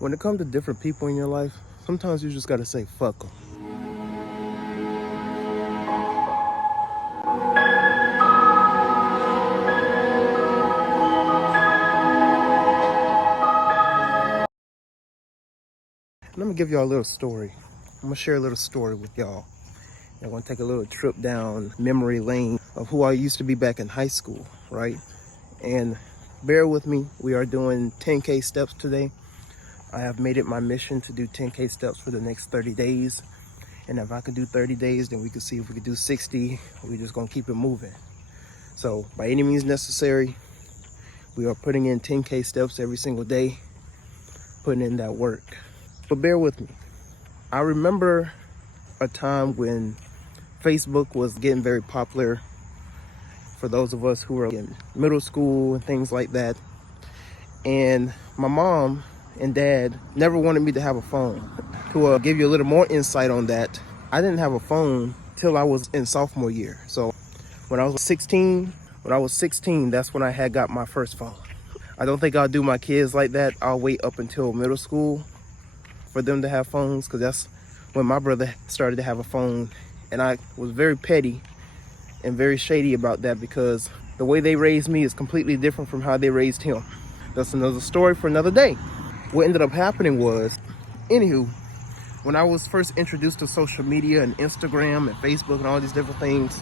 When it comes to different people in your life, sometimes you just gotta say fuck them. And I'm gonna give y'all a little story. I'm gonna share a little story with y'all. I'm gonna take a little trip down memory lane of who I used to be back in high school, right? And bear with me, we are doing 10K steps today. I have made it my mission to do 10K steps for the next 30 days. And if I can do 30 days, then we can see if we can do 60. We're just gonna keep it moving. So by any means necessary, we are putting in 10K steps every single day, putting in that work. But bear with me. I remember a time when Facebook was getting very popular for those of us who were in middle school and things like that. And my mom and dad never wanted me to have a phone. To give you a little more insight on that, I didn't have a phone till I was in sophomore year. So when I was 16, that's when I had got my first phone. I don't think I'll do my kids like that. I'll wait up until middle school for them to have phones, because that's when my brother started to have a phone. And I was very petty and very shady about that, because the way they raised me is completely different from how they raised him. That's another story for another day. What ended up happening was, anywho, when I was first introduced to social media and Instagram and Facebook and all these different things,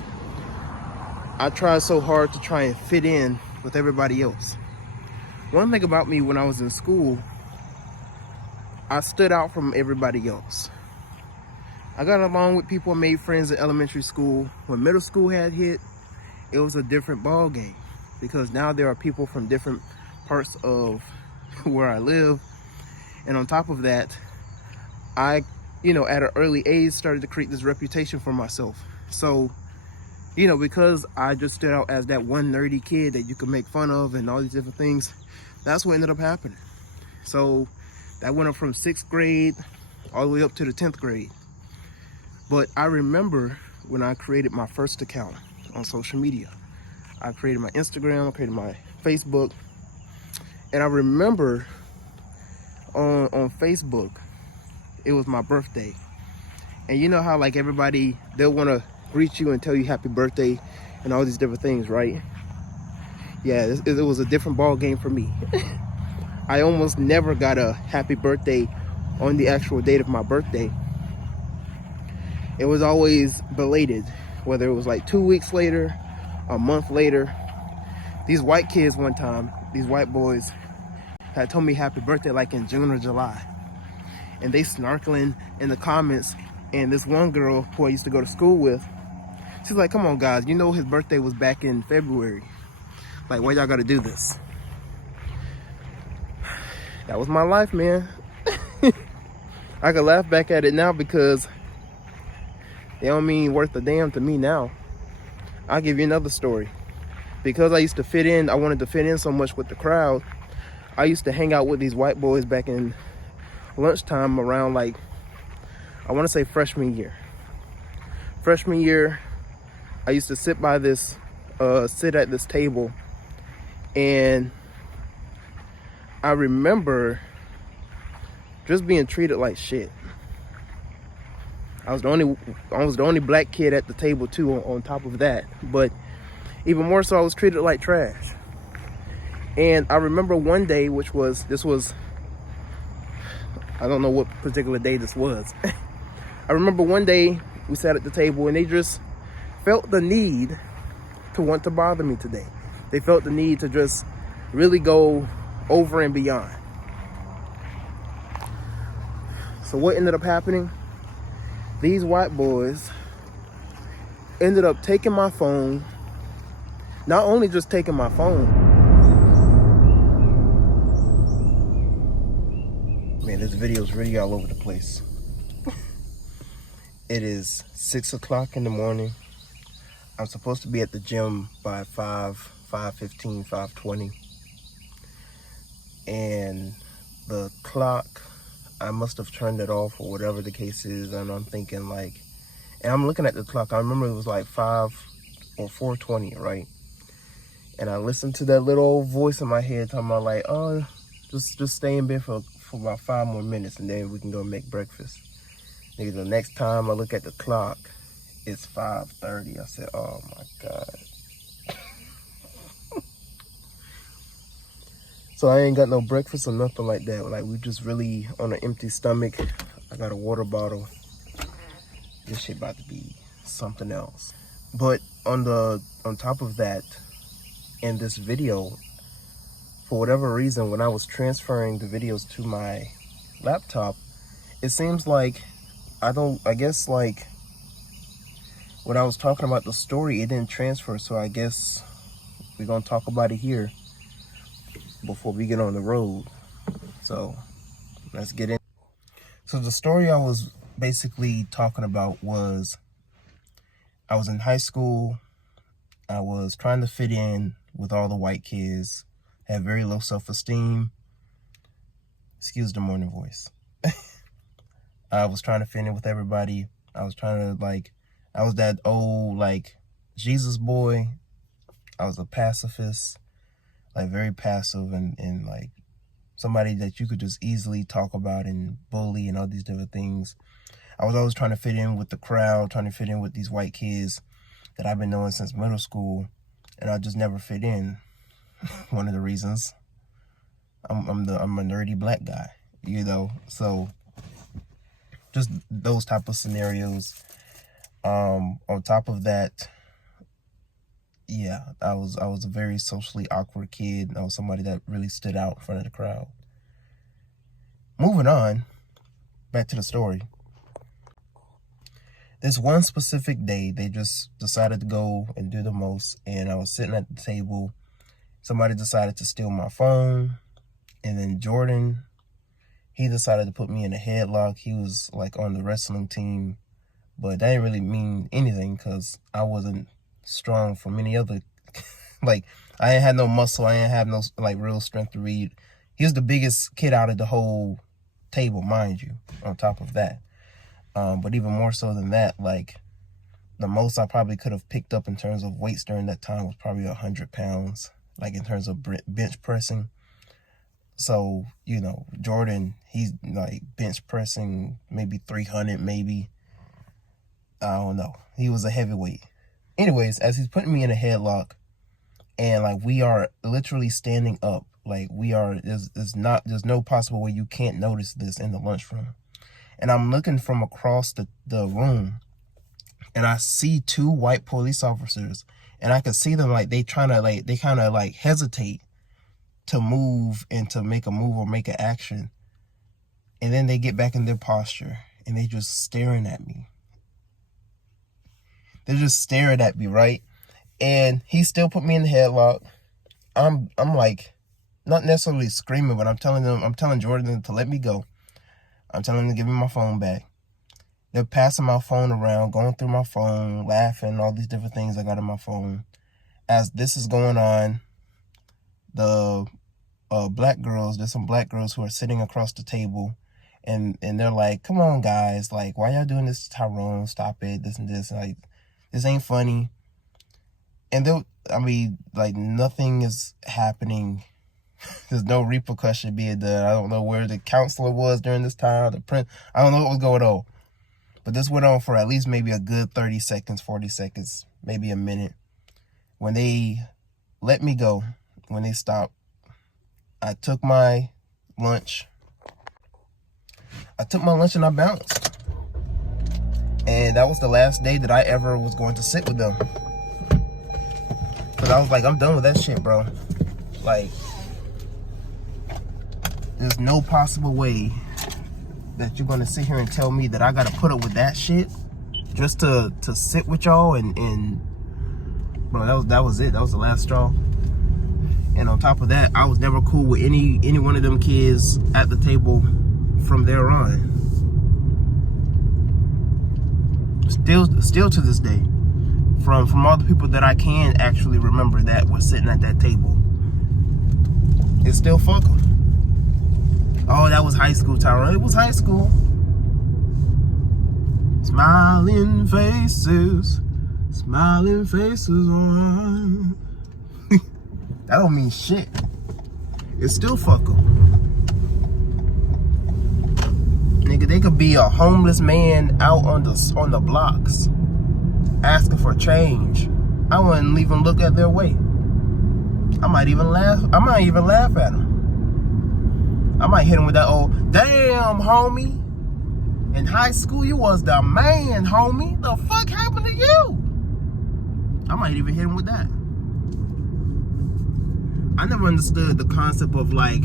I tried so hard to try and fit in with everybody else. One thing about me, when I was in school, I stood out from everybody else. I got along with people and made friends in elementary school. When middle school had hit, it was a different ball game, because now there are people from different parts of where I live. And on top of that, I, at an early age started to create this reputation for myself. So, because I just stood out as that one nerdy kid that you could make fun of and all these different things, that's what ended up happening. So that went up from 6th grade all the way up to the 10th grade. But I remember when I created my first account on social media. I created my Instagram, I created my Facebook, and I remember on Facebook, it was my birthday. And you know how like everybody, they'll want to greet you and tell you happy birthday and all these different things, right? Yeah, it was a different ball game for me. I almost never got a happy birthday on the actual date of my birthday. It was always belated, whether it was like 2 weeks later, a month later. These white kids one time, these white boys, had told me happy birthday like in June or July. And they snarkling in the comments. And this one girl who I used to go to school with, she's like, come on guys, his birthday was back in February. Like, why y'all gotta do this? That was my life, man. I could laugh back at it now because they don't mean worth a damn to me now. I'll give you another story. Because I used to fit in, I wanted to fit in so much with the crowd, I used to hang out with these white boys back in lunchtime around like, I want to say freshman year. Freshman year, I used to sit at this table, and I remember just being treated like shit. I was the only black kid at the table too, on top of that. But even more so, I was treated like trash. And I remember one day, this was, I don't know what particular day this was. I remember one day we sat at the table and they just felt the need to want to bother me today. They felt the need to just really go over and beyond. So what ended up happening? These white boys ended up taking my phone. Not only just taking my phone. Man, this video is really all over the place. It is 6 o'clock in the morning. I'm supposed to be at the gym by 5:15, 5:20. And the clock, I must have turned it off or whatever the case is. And I'm thinking like, and I'm looking at the clock. I remember it was like 5 or 4:20, right? And I listened to that little old voice in my head talking about like, oh, just stay in bed for for about 5 more minutes, and then we can go make breakfast. Nigga, the next time I look at the clock, it's 5:30. I said, oh my God. So I ain't got no breakfast or nothing like that. Like, we just really on an empty stomach. I got a water bottle. This shit about to be something else. But on top of that, in this video, for whatever reason, when I was transferring the videos to my laptop, it seems like I guess like when I was talking about the story, it didn't transfer. So I guess we're gonna talk about it here before we get on the road. So let's get in. So the story I was basically talking about was, I was in high school. I was trying to fit in with all the white kids, had very low self-esteem. Excuse the morning voice. I was trying to fit in with everybody. I was trying to, like, I was that old, like, Jesus boy. I was a pacifist, like, very passive and like, somebody that you could just easily talk about and bully and all these different things. I was always trying to fit in with the crowd, trying to fit in with these white kids that I've been knowing since middle school, and I just never fit in. One of the reasons I'm a nerdy black guy, you know. So just those type of scenarios. On top of that, yeah, I was a very socially awkward kid. I was somebody that really stood out in front of the crowd. Moving on, back to the story. This one specific day, they just decided to go and do the most, and I was sitting at the table. Somebody decided to steal my phone, and then Jordan, he decided to put me in a headlock. He was like on the wrestling team, but that didn't really mean anything because I wasn't strong from any other, like, I ain't had no muscle, I ain't have no, like, real strength to read. He was the biggest kid out of the whole table, mind you, on top of that. But even more so than that, like, the most I probably could have picked up in terms of weights during that time was probably 100 pounds, like, in terms of bench pressing. So, you know, Jordan, he's like bench pressing maybe 300, maybe. I don't know. He was a heavyweight. Anyways, as he's putting me in a headlock, and like, we are literally standing up, like, we are, there's no possible way you can't notice this in the lunchroom. And I'm looking from across the room, and I see 2 white police officers, and I can see them, like, they kind of like hesitate to move and to make a move or make an action. And then they get back in their posture, and they just staring at me. They're just staring at me, right? And he still put me in the headlock. I'm like, not necessarily screaming, but I'm telling Jordan to let me go. I'm telling him to give me my phone back. They're passing my phone around, going through my phone, laughing, all these different things I got on my phone. As this is going on, the black girls, there's some black girls who are sitting across the table, and they're like, come on, guys, like, why y'all doing this to Tyrone? Stop it, this and this. Like, this ain't funny. And I mean, like, nothing is happening. There's no repercussion being done. I don't know where the counselor was during this time, the prince. I don't know what was going on. But this went on for at least maybe a good 30 seconds, 40 seconds, maybe a minute. When they let me go, when they stopped, I took my lunch. And I bounced. And that was the last day that I ever was going to sit with them. Because I was like, I'm done with that shit, bro. Like, there's no possible way that you're going to sit here and tell me that I got to put up with that shit just to sit with y'all. And bro, that was it. That was the last straw. And on top of that, I was never cool with any one of them kids at the table from there on. Still to this day, from all the people that I can actually remember that were sitting at that table, it's still fuck 'em. Oh, that was high school, Tyrone. It was high school. Smiling faces on. That don't mean shit. It's still fuck 'em. could be a homeless man out on the blocks asking for change. I wouldn't even look at their way. I might even laugh at them. I might hit him with that old, damn, homie. In high school, you was the man, homie. The fuck happened to you? I might even hit him with that. I never understood the concept of like,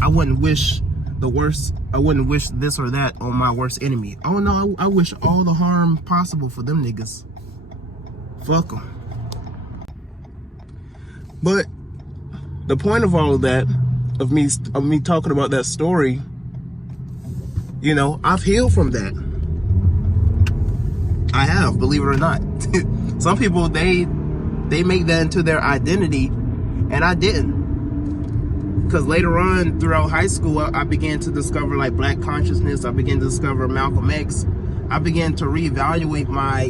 I wouldn't wish this or that on my worst enemy. Oh no, I wish all the harm possible for them niggas. Fuck them. But the point of all of that, of me talking about that story, you know, I've healed from that. I have, believe it or not. Some people, they make that into their identity, and I didn't. Because later on throughout high school, I began to discover like black consciousness. I began to discover Malcolm X. I began to reevaluate my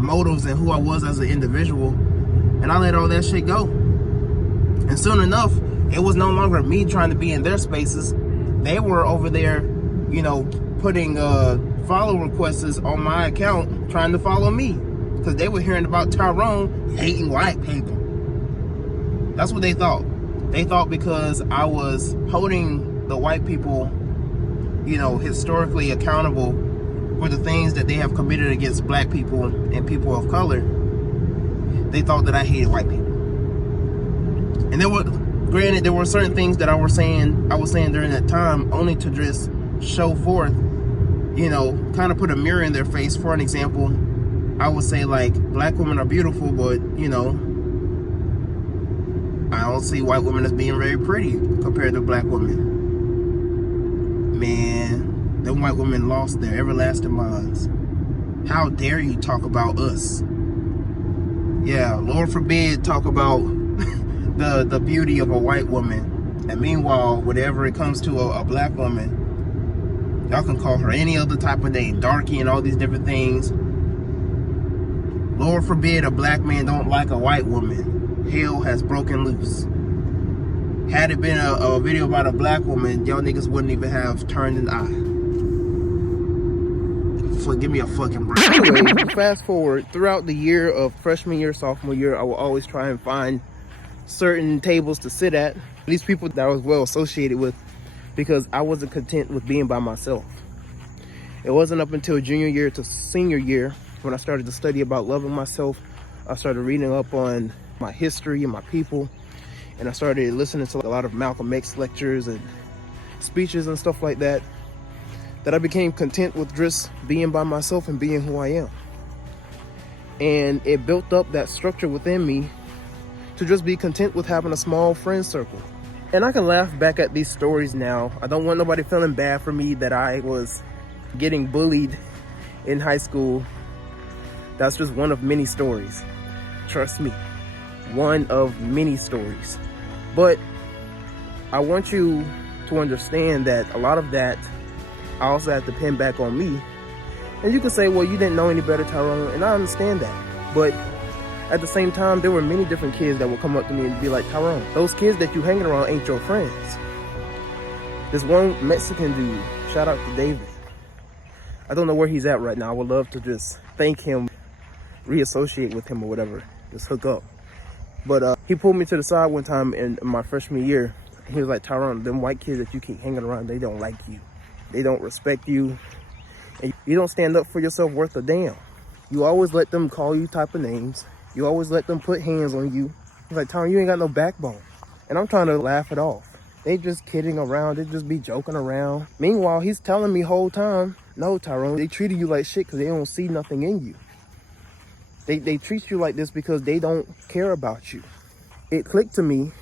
motives and who I was as an individual, and I let all that shit go. And soon enough, it was no longer me trying to be in their spaces. They were over there, you know, putting follow requests on my account, trying to follow me, because they were hearing about Tyrone hating white people. That's what they thought. They thought because I was holding the white people, you know, historically accountable for the things that they have committed against black people and people of color, they thought that I hated white people. And there were certain things that I was saying during that time, only to just show forth, you know, kind of put a mirror in their face. For an example, I would say like, black women are beautiful, but you know, I don't see white women as being very pretty compared to black women. Man, them white women lost their everlasting minds. How dare you talk about us? Yeah, Lord forbid talk about the beauty of a white woman. And meanwhile, whenever it comes to a black woman, y'all can call her any other type of name, darky and all these different things. Lord forbid a black man don't like a white woman. Hell has broken loose. Had it been a video about a black woman, y'all niggas wouldn't even have turned an eye. Give me a fucking break. Anyway, fast forward, throughout the year of freshman year, sophomore year, I will always try and find certain tables to sit at. These people that I was well associated with, because I wasn't content with being by myself. It wasn't up until junior year to senior year when I started to study about loving myself. I started reading up on my history and my people, and I started listening to a lot of Malcolm X lectures and speeches and stuff like that, that I became content with just being by myself and being who I am. And it built up that structure within me to just be content with having a small friend circle. And I can laugh back at these stories now. I don't want nobody feeling bad for me that I was getting bullied in high school. That's just one of many stories. Trust me, one of many stories. But I want you to understand that a lot of that I also have to pin back on me. And you can say, well, you didn't know any better, Tyrone, and I understand that. But at the same time, there were many different kids that would come up to me and be like, Tyrone, those kids that you hanging around ain't your friends. This one Mexican dude, shout out to David. I don't know where he's at right now. I would love to just thank him, reassociate with him or whatever, just hook up. But he pulled me to the side one time in my freshman year. He was like, Tyrone, them white kids that you keep hanging around, they don't like you. They don't respect you. And you don't stand up for yourself worth a damn. You always let them call you type of names. You always let them put hands on you. He's like, Tyrone, you ain't got no backbone. And I'm trying to laugh it off. They just kidding around. They just be joking around. Meanwhile, he's telling me whole time, no, Tyrone, they treated you like shit because they don't see nothing in you. They treat you like this because they don't care about you. It clicked to me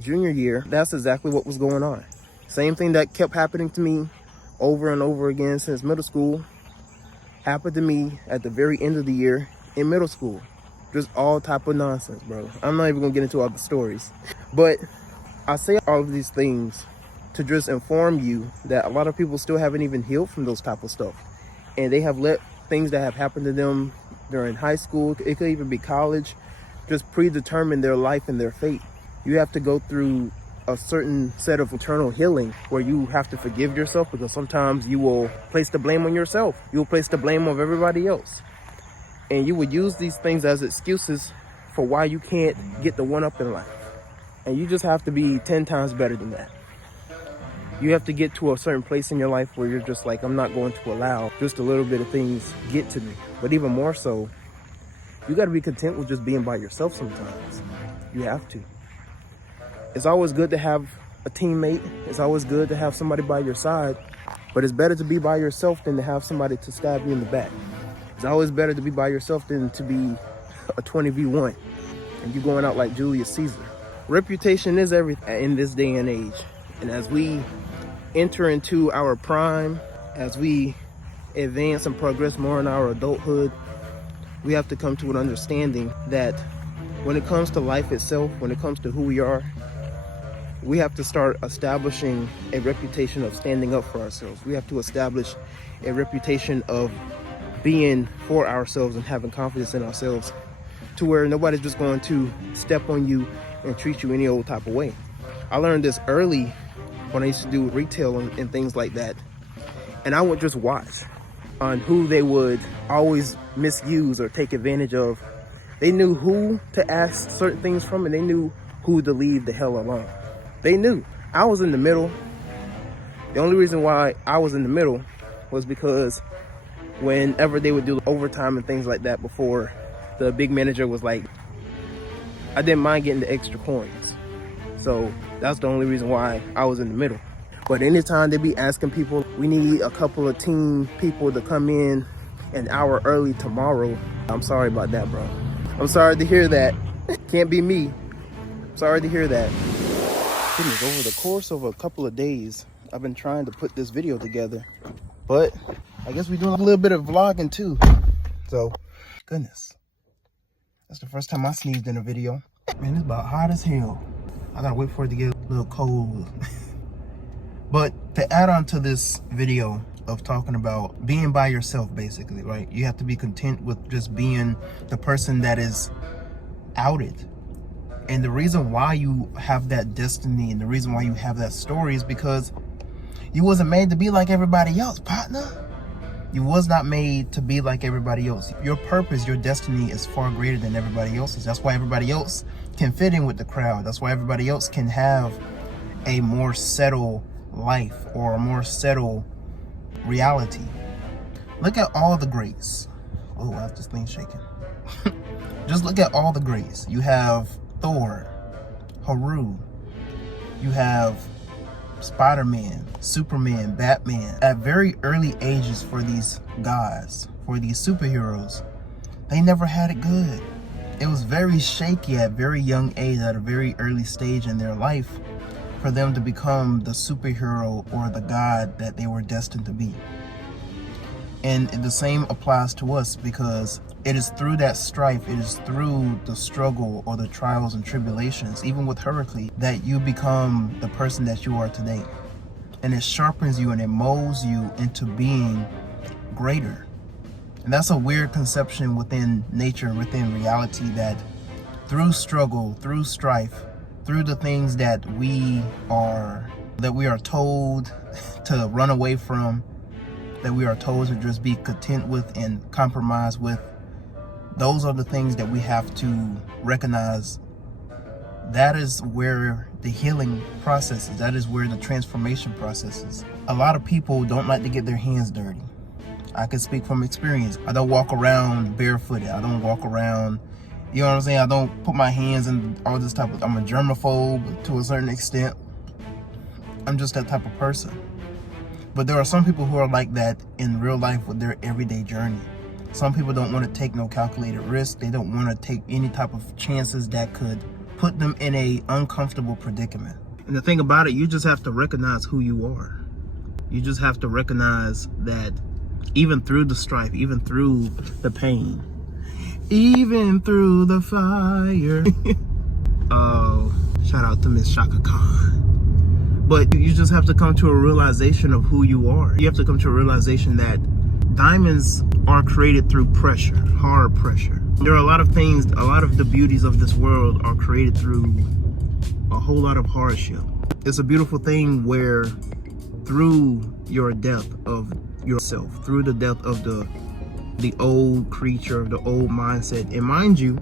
junior year. That's exactly what was going on. Same thing that kept happening to me over and over again since middle school happened to me at the very end of the year in middle school. Just all type of nonsense, bro. I'm not even gonna get into all the stories, but I say all of these things to just inform you that a lot of people still haven't even healed from those type of stuff, and they have let things that have happened to them during high school, it could even be college, just predetermine their life and their fate. You have to go through a certain set of internal healing where you have to forgive yourself, because sometimes you will place the blame on yourself. You will place the blame on everybody else. And you would use these things as excuses for why you can't get the one up in life. And you just have to be 10 times better than that. You have to get to a certain place in your life where you're just like, I'm not going to allow just a little bit of things get to me. But even more so, you got to be content with just being by yourself sometimes. You have to. It's always good to have a teammate. It's always good to have somebody by your side. But it's better to be by yourself than to have somebody to stab you in the back. It's always better to be by yourself than to be a 20v1 and you going out like Julius Caesar. Reputation is everything in this day and age. And as we enter into our prime, as we advance and progress more in our adulthood, we have to come to an understanding that when it comes to life itself, when it comes to who we are, we have to start establishing a reputation of standing up for ourselves. We have to establish a reputation of being for ourselves and having confidence in ourselves, to where nobody's just going to step on you and treat you any old type of way. I learned this early when I used to do retail and things like that. And I would just watch on who they would always misuse or take advantage of. They knew who to ask certain things from, and they knew who to leave the hell alone. They knew. I was in the middle. The only reason why I was in the middle was because whenever they would do overtime and things like that before, the big manager was like, I didn't mind getting the extra coins. So that's the only reason why I was in the middle. But anytime they be asking people, we need a couple of team people to come in an hour early tomorrow. I'm sorry about that, bro. I'm sorry to hear that. Can't be me. Sorry to hear that. Goodness, over the course of a couple of days, I've been trying to put this video together, but I guess we're doing a little bit of vlogging too. So, goodness. That's the first time I sneezed in a video. Man, it's about hot as hell. I gotta wait for it to get a little cold. But to add on to this video of talking about being by yourself, basically, right? You have to be content with just being the person that is outed. And the reason why you have that destiny and the reason why you have that story is because you wasn't made to be like everybody else, partner. You was not made to be like everybody else. Your purpose, your destiny is far greater than everybody else's. That's why everybody else can fit in with the crowd. That's why everybody else can have a more settled life or a more settled reality. Look at all the greats. Oh, I have this thing shaking. Just look at all the greats. You have Thor, Haru, you have Spider-Man, Superman, Batman. At very early ages for these guys, for these superheroes, they never had it good. It was very shaky at very young age, at a very early stage in their life, for them to become the superhero or the god that they were destined to be. And the same applies to us, because it is through that strife, it is through the struggle or the trials and tribulations, even with Heracles, that you become the person that you are today. And it sharpens you and it molds you into being greater. And that's a weird conception within nature and within reality, that through struggle, through strife, through the things that we are told to run away from, that we are told to just be content with and compromise with, those are the things that we have to recognize. That is where the healing process is. That is where the transformation process is. A lot of people don't like to get their hands dirty. I can speak from experience. I don't walk around barefooted. I don't walk around, you know what I'm saying? I don't put my hands in all this type of, I'm a germaphobe to a certain extent. I'm just that type of person. But there are some people who are like that in real life with their everyday journey. Some people don't want to take no calculated risk. They don't want to take any type of chances that could put them in a uncomfortable predicament. And the thing about it, you just have to recognize who you are. You just have to recognize that even through the strife, even through the pain, even through the fire. Oh, shout out to Miss Shaka Khan. But you just have to come to a realization of who you are. You have to come to a realization that diamonds are created through pressure, hard pressure. There are a lot of things, a lot of the beauties of this world are created through a whole lot of hardship. It's a beautiful thing where through your death of yourself, through the death of the old creature, the old mindset, and mind you,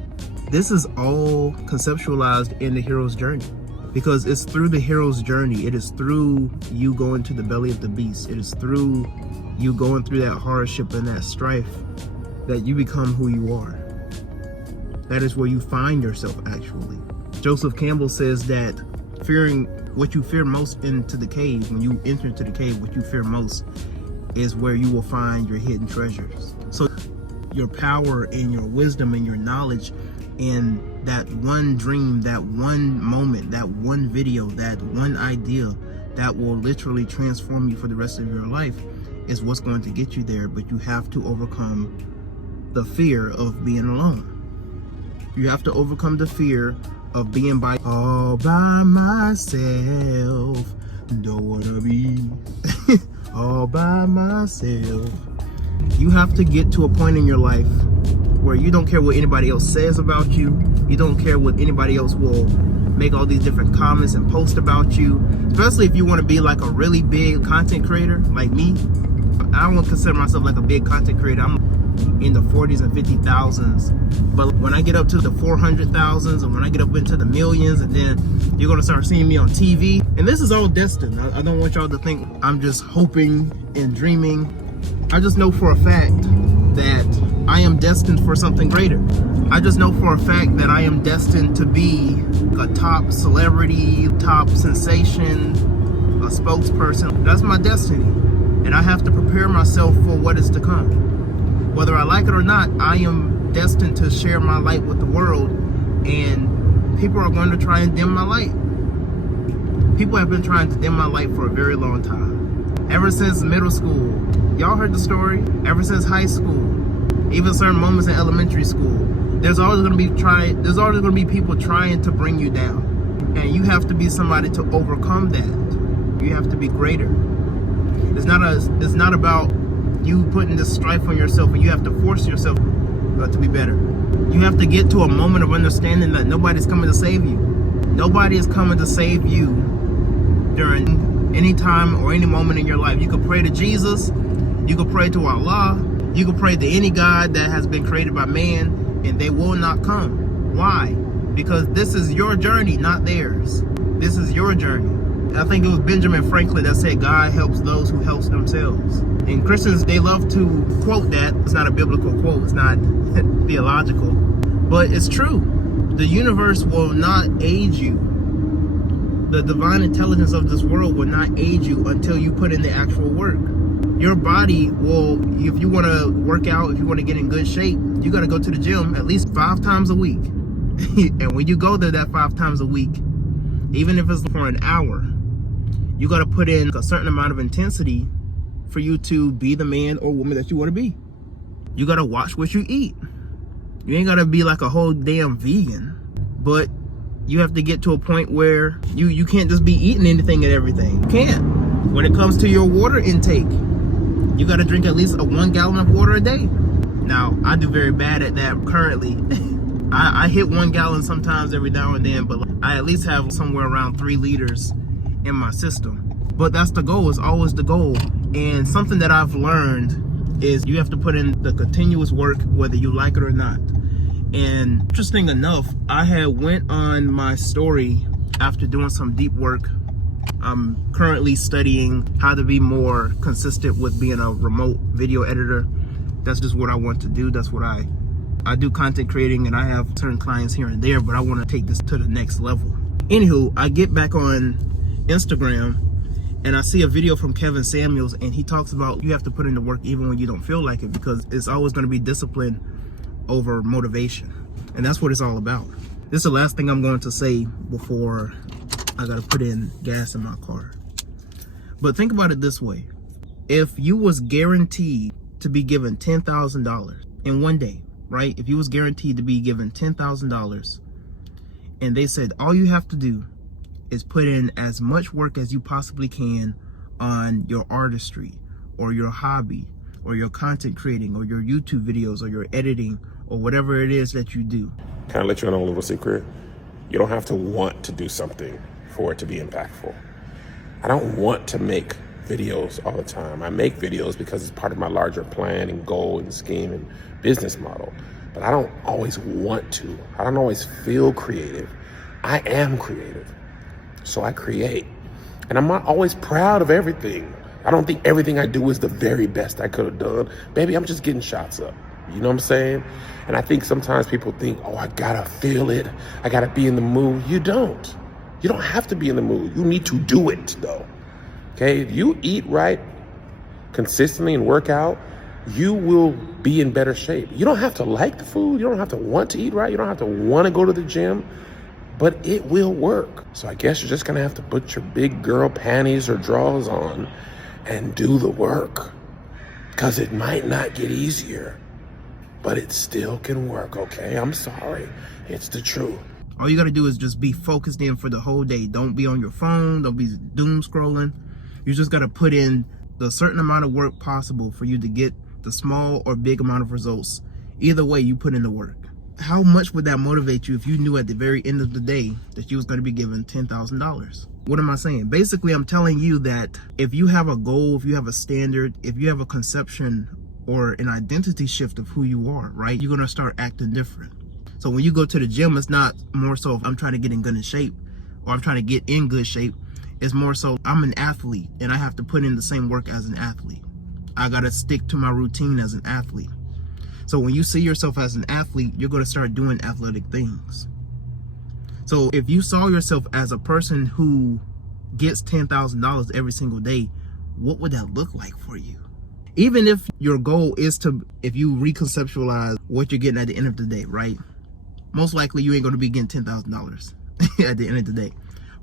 this is all conceptualized in the hero's journey, because it's through the hero's journey. It is through you going to the belly of the beast. It is through you going through that hardship and that strife that you become who you are. That is where you find yourself, actually. Joseph Campbell says that fearing what you fear most into the cave, when you enter into the cave, what you fear most is where you will find your hidden treasures. So your power and your wisdom and your knowledge and that one dream, that one moment, that one video, that one idea that will literally transform you for the rest of your life is what's going to get you there. But you have to overcome the fear of being alone. You have to overcome the fear of being all by myself. Don't wanna be all by myself. You have to get to a point in your life where you don't care what anybody else says about you. You don't care what anybody else will make all these different comments and post about you. Especially if you want to be like a really big content creator like me. I don't consider myself like a big content creator. I'm in the 40s and 50,000s. But when I get up to the 400,000s, and when I get up into the millions, and then you're going to start seeing me on TV. And this is all destined. I don't want y'all to think I'm just hoping and dreaming. I just know for a fact that I am destined for something greater. I just know for a fact that I am destined to be a top celebrity, top sensation, a spokesperson. That's my destiny. And I have to prepare myself for what is to come. Whether I like it or not, I am destined to share my light with the world, and people are going to try and dim my light. People have been trying to dim my light for a very long time. Ever since middle school, y'all heard the story, ever since high school, even certain moments in elementary school, there's always going to be people trying to bring you down. And you have to be somebody to overcome that. You have to be greater. It's not about you putting this strife on yourself, and you have to force yourself to be better. You have to get to a moment of understanding that nobody's coming to save you. Nobody is coming to save you during any time or any moment in your life. You could pray to Jesus, you could pray to Allah, you could pray to any God that has been created by man, and they will not come. Why? Because this is your journey, not theirs. This is your journey. I think it was Benjamin Franklin that said God helps those who help themselves. And Christians, they love to quote that. It's not a biblical quote, it's not theological, but it's true. The universe will not aid you. The divine intelligence of this world will not aid you until you put in the actual work. Your body will, if you want to work out, if you want to get in good shape, you got to go to the gym at least 5 times a week. And when you go there that 5 times a week, even if it's for an hour, you got to put in a certain amount of intensity for you to be the man or woman that you want to be. You got to watch what you eat. You ain't got to be like a whole damn vegan, but you have to get to a point where you can't just be eating anything and everything. You can't. When it comes to your water intake, you got to drink at least 1 gallon of water a day. Now, I do very bad at that currently. I hit 1 gallon sometimes every now and then, but I at least have somewhere around 3 liters in my system. But that's the goal. It's always the goal. And something that I've learned is you have to put in the continuous work whether you like it or not. And interesting enough, I had went on my story after doing some deep work. I'm currently studying how to be more consistent with being a remote video editor. That's just what I want to do. That's what I do content creating, and I have certain clients here and there, but I want to take this to the next level. Anywho, I get back on Instagram and I see a video from Kevin Samuels, and he talks about you have to put in the work even when you don't feel like it, because it's always going to be discipline over motivation. And that's what it's all about. This is the last thing I'm going to say before I got to put in gas in my car. But think about it this way. If you was guaranteed to be given $10,000 in one day, right? If you was guaranteed to be given $10,000 and they said all you have to do is put in as much work as you possibly can on your artistry or your hobby or your content creating or your YouTube videos or your editing or whatever it is that you do. Can I let you in on a little secret? You don't have to want to do something for it to be impactful. I don't want to make videos all the time. I make videos because it's part of my larger plan and goal and scheme and business model. But I don't always want to. I don't always feel creative. I am creative. So I create. And I'm not always proud of everything. I don't think everything I do is the very best I could have done. Baby, I'm just getting shots up. You know what I'm saying? And I think sometimes people think, oh, I gotta feel it. I gotta be in the mood. You don't. You don't have to be in the mood. You need to do it, though. Okay? If you eat right consistently and work out, you will be in better shape. You don't have to like the food. You don't have to want to eat right. You don't have to want to go to the gym. But it will work. So I guess you're just gonna have to put your big girl panties or drawers on and do the work. Because it might not get easier, but it still can work, okay? I'm sorry. It's the truth. All you gotta do is just be focused in for the whole day. Don't be on your phone. Don't be doom scrolling. You just gotta put in the certain amount of work possible for you to get the small or big amount of results. Either way, you put in the work. How much would that motivate you if you knew at the very end of the day that you was going to be given $10,000? What am I saying? Basically, I'm telling you that if you have a goal, if you have a standard, if you have a conception or an identity shift of who you are, right, you're going to start acting different. So when you go to the gym, it's not more so I'm trying to get in good shape or I'm trying to get in good shape. It's more so I'm an athlete and I have to put in the same work as an athlete. I got to stick to my routine as an athlete. So when you see yourself as an athlete, you're going to start doing athletic things. So if you saw yourself as a person who gets $10,000 every single day, what would that look like for you? Even if your goal is to, if you reconceptualize what you're getting at the end of the day, right? Most likely you ain't going to be getting $10,000 at the end of the day.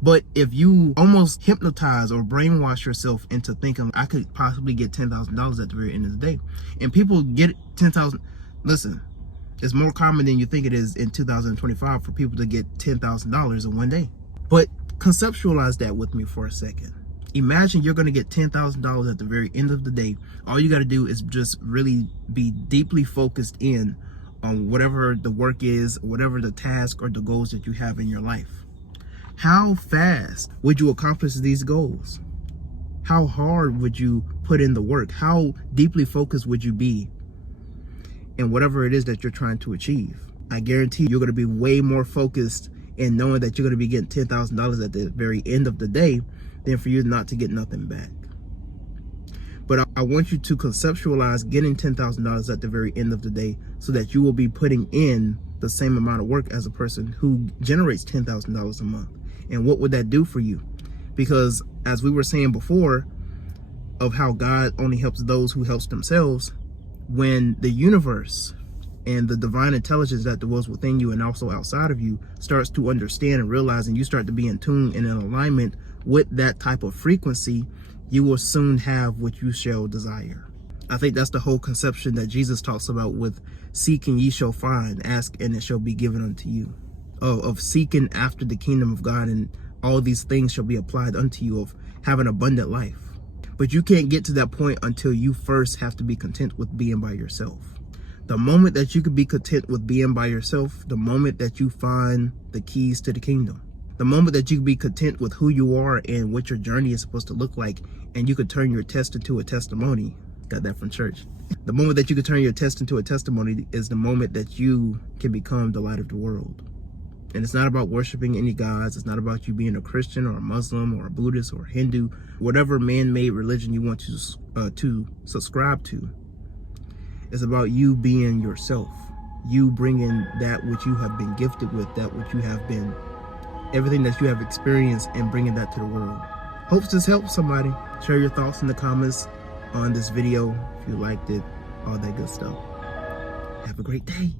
But if you almost hypnotize or brainwash yourself into thinking I could possibly get $10,000 at the very end of the day, and people get 10,000, listen, it's more common than you think it is in 2025 for people to get $10,000 in one day. But conceptualize that with me for a second. Imagine you're going to get $10,000 at the very end of the day. All you got to do is just really be deeply focused in on whatever the work is, whatever the task or the goals that you have in your life. How fast would you accomplish these goals? How hard would you put in the work? How deeply focused would you be in whatever it is that you're trying to achieve? I guarantee you're going to be way more focused in knowing that you're going to be getting $10,000 at the very end of the day than for you not to get nothing back. But I want you to conceptualize getting $10,000 at the very end of the day so that you will be putting in the same amount of work as a person who generates $10,000 a month. And what would that do for you? Because as we were saying before, of how God only helps those who helps themselves, when the universe and the divine intelligence that dwells within you and also outside of you starts to understand and realize, and you start to be in tune and in alignment with that type of frequency, you will soon have what you shall desire. I think that's the whole conception that Jesus talks about with seek and ye shall find, ask and it shall be given unto you. Of seeking after the kingdom of God, and all these things shall be applied unto you, of having abundant life. But you can't get to that point until you first have to be content with being by yourself. The moment that you can be content with being by yourself, the moment that you find the keys to the kingdom, the moment that you can be content with who you are and what your journey is supposed to look like, and you could turn your test into a testimony. Got that from church. The moment that you can turn your test into a testimony is the moment that you can become the light of the world. And it's not about worshiping any gods. It's not about you being a Christian or a Muslim or a Buddhist or a Hindu, whatever man-made religion you want to subscribe to. It's about you being yourself, you bringing that which you have been gifted with, that which you have been, everything that you have experienced, and bringing that to the world. Hope this helps somebody. Share your thoughts in the comments on this video if you liked it, all that good stuff. Have a great day.